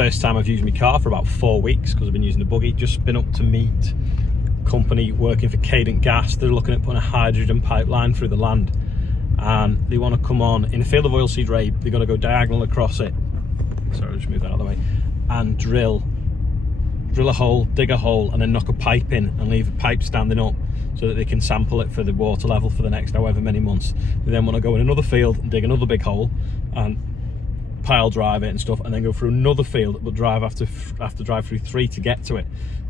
first time I've used my car for about 4 weeks because I've been using the buggy. Just been up to meet company working for Cadent Gas. They're looking at putting a hydrogen pipeline through the land, and they want to come on in a field of oilseed rape. They've got to go diagonal across it. Sorry, I'll just move that out of the way, and drill a hole, dig a hole, and then knock a pipe in and leave a pipe standing up so that they can sample it for the water level for the next however many months. They then want to go in another field and dig another big hole and pile drive it and stuff, and then go through another field but have to drive through 3 to get to it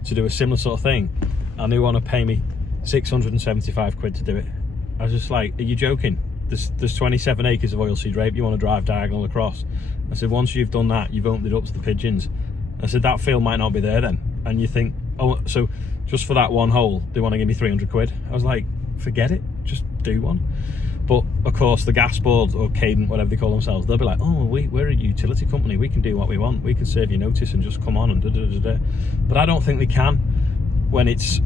to do a similar sort of thing. And they want to pay me 675 quid to do it. I was just like, are you joking? There's 27 acres of oilseed rape, you want to drive diagonal across? I said, once you've done that, you've opened it up to the pigeons. I said, that field might not be there then. And you think, oh, so just for that one hole, they want to give me 300 quid. I was like, forget it, just do one. But of course, the gas board or Cadent, whatever they call themselves, they'll be like, oh, we're a utility company, we can do what we want, we can serve you notice and just come on and da-da-da-da. But I don't think they can when it's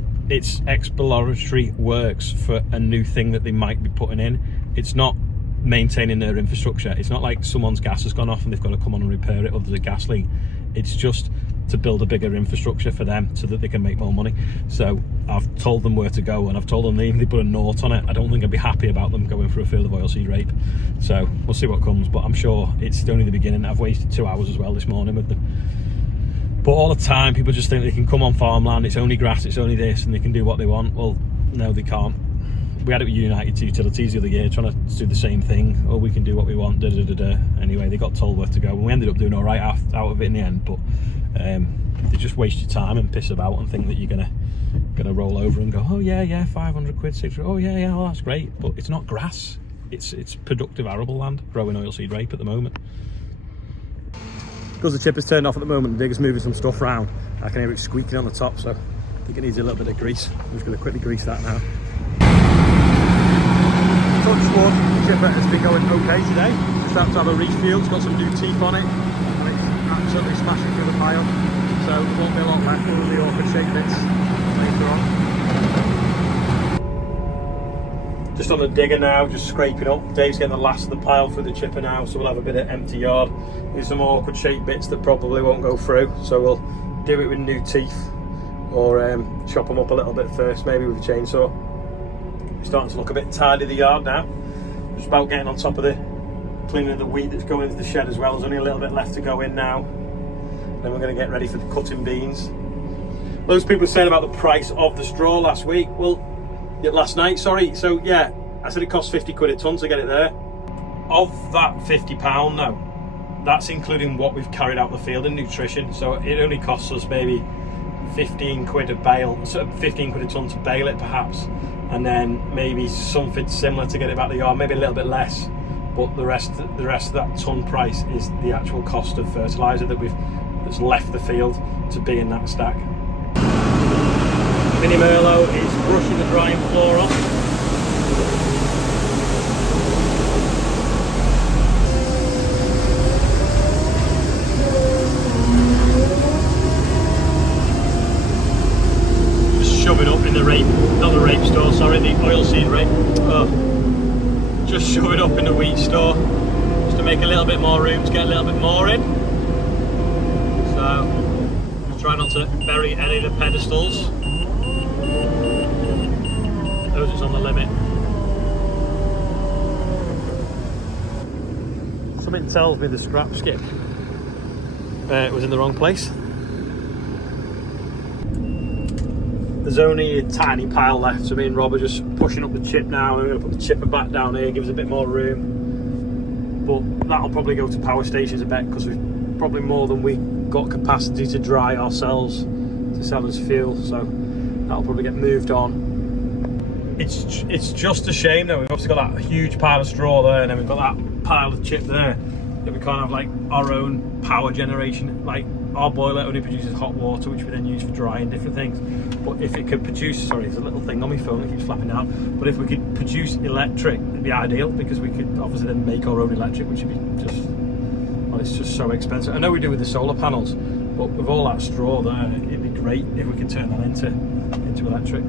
exploratory works for a new thing that they might be putting in. It's not maintaining their infrastructure. It's not like someone's gas has gone off and they've got to come on and repair it, or there's a gas leak. It's just to build a bigger infrastructure for them so that they can make more money. So I've told them where to go, and I've told them they put a note on it. I don't think I'd be happy about them going through a field of oilseed rape. So we'll see what comes, but I'm sure it's only the beginning. I've wasted 2 hours as well this morning with them. But all the time, people just think they can come on farmland, it's only grass, it's only this, and they can do what they want. Well, no, they can't. We had it with United Utilities the other year, trying to do the same thing. Oh, we can do what we want, da-da-da-da. Anyway, they got told where to go, and we ended up doing all right out of it in the end. But they just waste your time and piss about and think that you're gonna roll over and go, oh yeah, 500 quid, 600, oh yeah, well that's great. But it's not grass. It's productive arable land growing oilseed rape at the moment. Because the chipper's turned off at the moment, the digger's moving some stuff around. I can hear it squeaking on the top, so I think it needs a little bit of grease. I'm just going to quickly grease that now. Touch wood, the chipper has been going okay today. Just have to have a refuel. It's got some new teeth on it, and it's absolutely smashing through the pile. So there won't be a lot left, all of the awkward shaped bits later on. Just on the digger now, just scraping up. Dave's getting the last of the pile through the chipper now, so we'll have a bit of empty yard. There's some awkward shaped bits that probably won't go through, so we'll do it with new teeth, or chop them up a little bit first, maybe with a chainsaw. We're starting to look a bit tidy, the yard now. Just about getting on top of the cleaning the wheat that's going into the shed as well. There's only a little bit left to go in now. Then we're going to get ready for the cutting beans. Loads of people saying about the price of the straw last night, sorry. So yeah, I said it costs 50 quid a tonne to get it there. Of that £50 though, that's including what we've carried out the field in nutrition. So it only costs us maybe 15 quid a bale, so 15 quid a tonne to bale it perhaps, and then maybe something similar to get it back to the yard, maybe a little bit less. But the rest of that tonne price is the actual cost of fertiliser that's left the field to be in that stack. Mini Merlot is brushing the drying floor off. Just shove it up in the rape, not the rape store, sorry, the oilseed rape. Oh. Just shove it up in the wheat store, just to make a little bit more room to get a little bit more in. So, I'll try not to bury any of the pedestals. Those is on the limit. Something tells me the scrap skip was in the wrong place. There's only a tiny pile left, so me and Rob are just pushing up the chip now. We're going to put the chipper back down here, gives a bit more room. But that'll probably go to power stations a bit, because we've probably more than we got capacity to dry ourselves to sell as fuel. So that'll probably get moved on. It's just a shame that we've obviously got that huge pile of straw there, and then we've got that pile of chip there, that we can't have like our own power generation. Like our boiler only produces hot water, which we then use for drying different things. But if it could produce, sorry, there's a little thing on my phone that keeps flapping out. But if we could produce electric, it'd be ideal, because we could obviously then make our own electric, which would be just, well, it's just so expensive. I know we do with the solar panels, but with all that straw there, it'd be great if we could turn that into electric.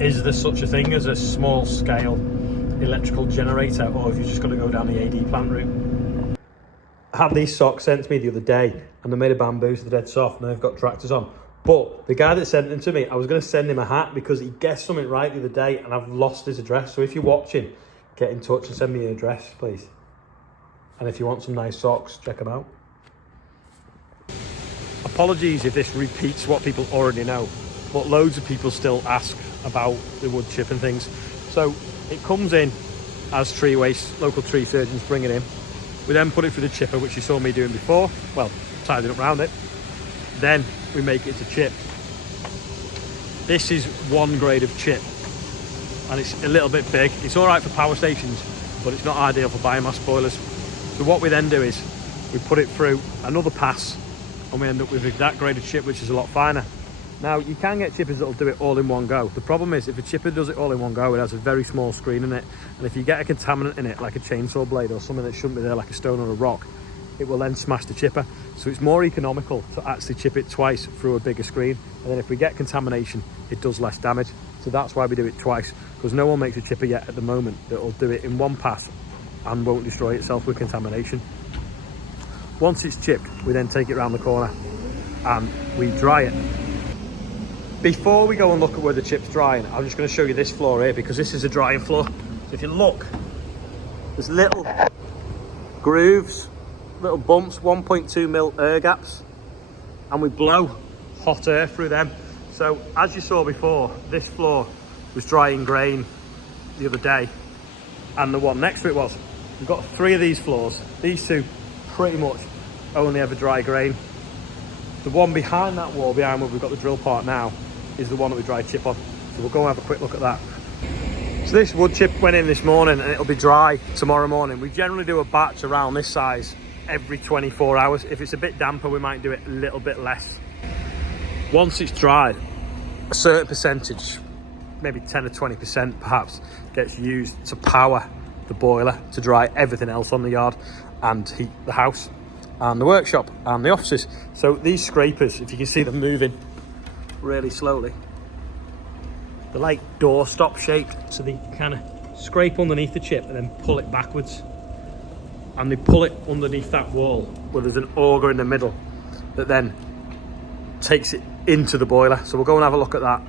Is there such a thing as a small scale electrical generator, or have you just got to go down the AD plant route? I had these socks sent to me the other day, and they're made of bamboo, so they're dead soft, and they've got tractors on. But the guy that sent them to me, I was going to send him a hat because he guessed something right the other day, and I've lost his address. So if you're watching, get in touch and send me your address, please. And if you want some nice socks, check them out. Apologies if this repeats what people already know, but loads of people still ask about the wood chip and things. So it comes in as tree waste, local tree surgeons bring it in. We then put it through the chipper, which you saw me doing before. Well, tidying up around it. Then we make it to chip. This is one grade of chip, and it's a little bit big. It's all right for power stations, but it's not ideal for biomass boilers. So what we then do is we put it through another pass, and we end up with that grade of chip, which is a lot finer. Now, you can get chippers that'll do it all in one go. The problem is, if a chipper does it all in one go, it has a very small screen in it, and if you get a contaminant in it, like a chainsaw blade or something that shouldn't be there, like a stone or a rock, it will then smash the chipper. So it's more economical to actually chip it twice through a bigger screen, and then if we get contamination, it does less damage. So that's why we do it twice, because no one makes a chipper yet at the moment that will do it in one pass and won't destroy itself with contamination. Once it's chipped, we then take it around the corner and we dry it. Before we go and look at where the chip's drying, I'm just going to show you this floor here, because this is a drying floor. So if you look, there's little grooves, little bumps, 1.2 mil air gaps, and we blow hot air through them. So as you saw before, this floor was drying grain the other day, and the one next to it was. We've got 3 of these floors. These 2 pretty much only ever dry grain. The one behind that wall, behind where we've got the drill part now, is the one that we dry chip on. So we'll go and have a quick look at that. So this wood chip went in this morning, and it'll be dry tomorrow morning. We generally do a batch around this size every 24 hours. If it's a bit damper, we might do it a little bit less. Once it's dried, a certain percentage, maybe 10 or 20% perhaps, gets used to power the boiler to dry everything else on the yard and heat the house and the workshop and the offices. So these scrapers, if you can see them moving really slowly, they're like doorstop shaped, so they kind of scrape underneath the chip and then pull it backwards, and they pull it underneath that wall where there's an auger in the middle that then takes it into the boiler. So we'll go and have a look at that.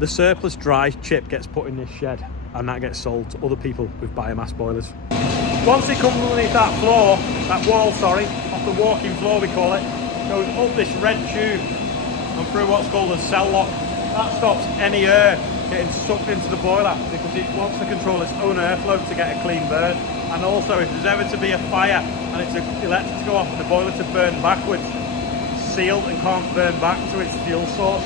The surplus dry chip gets put in this shed, and that gets sold to other people with biomass boilers. Once it comes underneath that floor, that wall, sorry, off the walking floor we call it, goes up this red tube and through what's called a cell lock. That stops any air getting sucked into the boiler, because it wants to control its own airflow to get a clean burn. And also, if there's ever to be a fire and it's electric to go off and the boiler to burn backwards, it's sealed and can't burn back to its fuel source.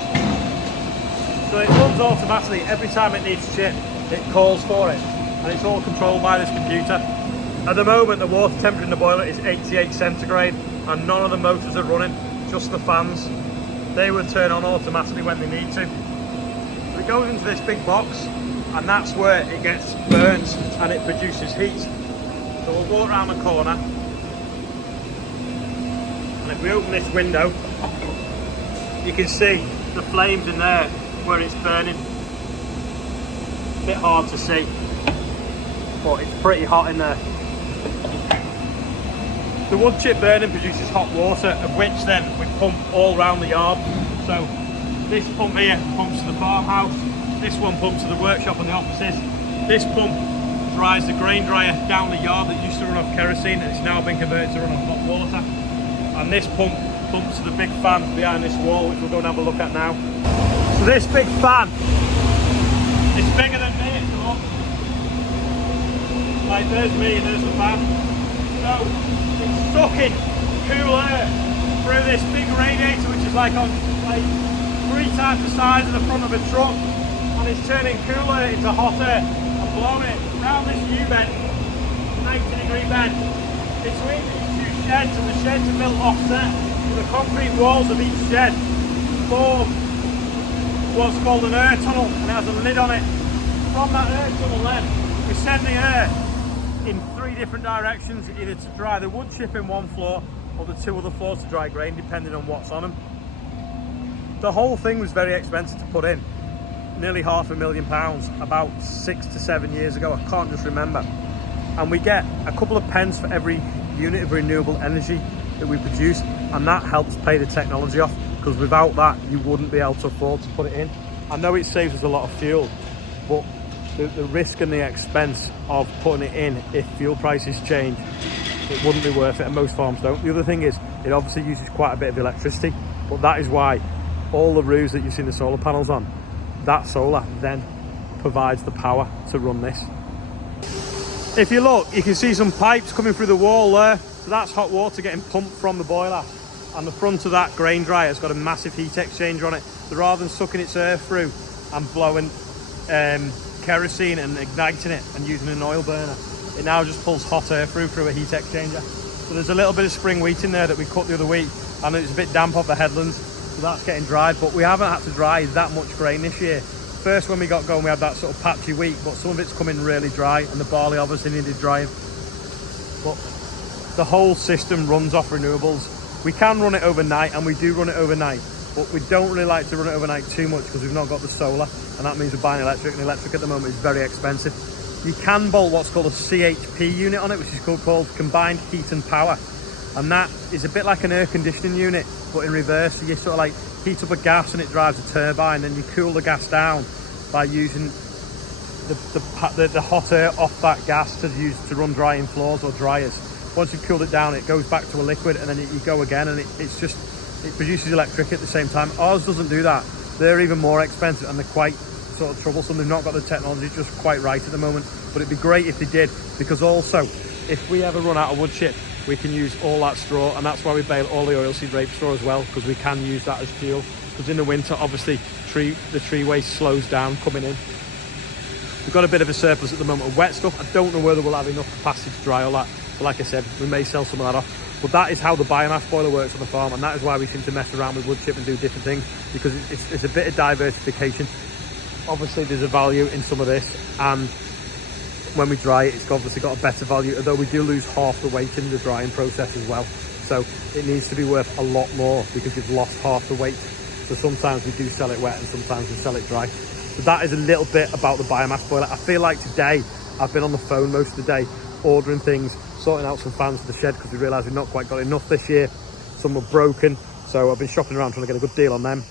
So it runs automatically. Every time it needs chip, it calls for it, and it's all controlled by this computer. At the moment, the water temperature in the boiler is 88 centigrade, and none of the motors are running, just the fans. They will turn on automatically when they need to. So it goes into this big box, and that's where it gets burnt and it produces heat. So we'll walk around the corner, and if we open this window, you can see the flames in there where it's burning. A bit hard to see, but it's pretty hot in there. The wood chip burning produces hot water, of which then we pump all around the yard. So this pump here pumps to the farmhouse, this one pumps to the workshop and the offices. This pump dries the grain dryer down the yard that used to run off kerosene, and it's now been converted to run off hot water. And this pump pumps to the big fan behind this wall, which we'll go and have a look at now. So this big fan is bigger than me, if you look. Like, there's me, there's the fan. So it's sucking cool air through this big radiator, which is like 3 times the size of the front of a truck, and it's turning cool air into hot air and blowing it around this U-bend, 90-degree bend, between these 2 sheds, and the sheds are built offset. The concrete walls of each shed form what's called an air tunnel, and it has a lid on it. From that air tunnel then, we send the air in 3 different directions, either to dry the wood chip in one floor or the 2 other floors to dry grain, depending on what's on them. The whole thing was very expensive to put in, nearly £500,000, about 6 to 7 years ago, I can't just remember. And we get a couple of pence for every unit of renewable energy that we produce, and that helps pay the technology off, because without that you wouldn't be able to afford to put it in. I know it saves us a lot of fuel, but the risk and the expense of putting it in, if fuel prices change, it wouldn't be worth it, and most farms don't. The other thing is, it obviously uses quite a bit of electricity, but that is why all the roofs that you've seen the solar panels on, that solar then provides the power to run this. If you look, you can see some pipes coming through the wall there. So that's hot water getting pumped from the boiler. And the front of that grain dryer has got a massive heat exchanger on it. So rather than sucking its air through and blowing kerosene and igniting it and using an oil burner, it now just pulls hot air through a heat exchanger. So there's a little bit of spring wheat in there that we cut the other week, and it's a bit damp off the headlands, so that's getting dried. But we haven't had to dry that much grain this year. First, when we got going, we had that sort of patchy wheat, but some of it's coming really dry, and the barley obviously needed drying. But the whole system runs off renewables. We can run it overnight, and we do run it overnight, but we don't really like to run it overnight too much because we've not got the solar, and that means we're buying electric, and electric at the moment is very expensive. You can bolt what's called a CHP unit on it, which is called Combined Heat and Power, and that is a bit like an air conditioning unit, but in reverse. So you sort of like heat up a gas and it drives a turbine, then you cool the gas down by using the hot air off that gas to run drying floors or dryers. Once you've cooled it down, it goes back to a liquid, and then you go again, and it produces electric at the same time. Ours doesn't do that. They're even more expensive, and they're quite sort of troublesome. They've not got the technology just quite right at the moment, but it'd be great if they did, because also if we ever run out of wood chip, we can use all that straw, and that's why we bale all the oilseed rape straw as well, because we can use that as fuel. Because in the winter, obviously the tree waste slows down coming in. We've got a bit of a surplus at the moment of wet stuff. I don't know whether we'll have enough capacity to dry all that, but like I said, we may sell some of that off. But that is how the biomass boiler works on the farm, and that is why we seem to mess around with wood chip and do different things, because it's a bit of diversification. Obviously there's a value in some of this, and when we dry it, it's obviously got a better value, although we do lose half the weight in the drying process as well. So it needs to be worth a lot more because you've lost half the weight. So sometimes we do sell it wet and sometimes we sell it dry. So that is a little bit about the biomass boiler. I feel like today I've been on the phone most of the day, ordering things, sorting out some fans for the shed, because we realised we've not quite got enough this year. Some were broken, so I've been shopping around trying to get a good deal on them.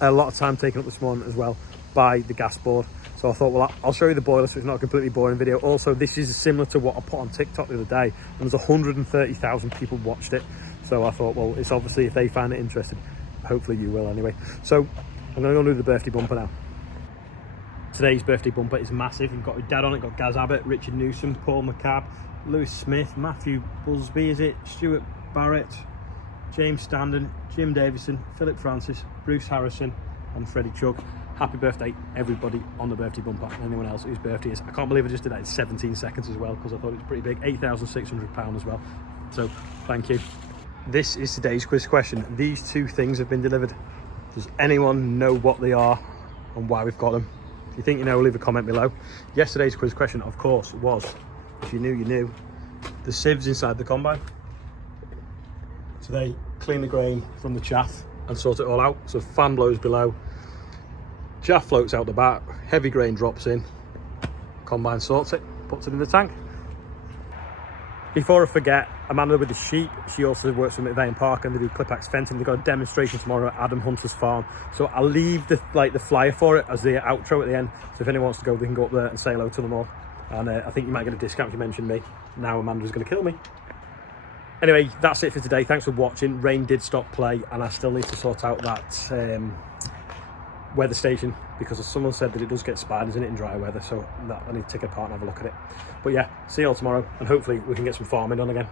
A lot of time taken up this morning as well by the gas board. So I thought, well, I'll show you the boiler so it's not a completely boring video. Also, this is similar to what I put on TikTok the other day, and there's 130,000 people watched it. So I thought, well, it's obviously, if they find it interesting, hopefully you will anyway. So I'm going to go do the birthday bumper now. Today's birthday bumper is massive. We've got my dad on it, got Gaz Abbott, Richard Newsom, Paul McCabb, Lewis Smith, Matthew Busby, is it? Stuart Barrett, James Standen, Jim Davison, Philip Francis, Bruce Harrison, and Freddie Chugg. Happy birthday, everybody on the birthday bumper, and anyone else whose birthday is. I can't believe I just did that in 17 seconds as well, because I thought it was pretty big. £8,600 as well. So thank you. This is today's quiz question. These two things have been delivered. Does anyone know what they are and why we've got them? If you think you know, leave a comment below. Yesterday's quiz question, of course, was, if you knew, you knew, the sieves inside the combine. So they clean the grain from the chaff and sort it all out. So fan blows below, chaff floats out the back, heavy grain drops in, combine sorts it, puts it in the tank. Before I forget, Amanda with the sheep, she also works for McVeigh Park, and they do clip-axe fencing. They've got a demonstration tomorrow at Adam Hunter's farm. So I'll leave the flyer for it as the outro at the end. So if anyone wants to go, they can go up there and say hello to them all. And I think you might get a discount if you mention me. Now Amanda's going to kill me. Anyway, that's it for today. Thanks for watching. Rain did stop play, and I still need to sort out that weather station, because someone said that it does get spiders in it in dry weather, so that I need to take it apart and have a look at it. But yeah, see you all tomorrow, and hopefully we can get some farming done again.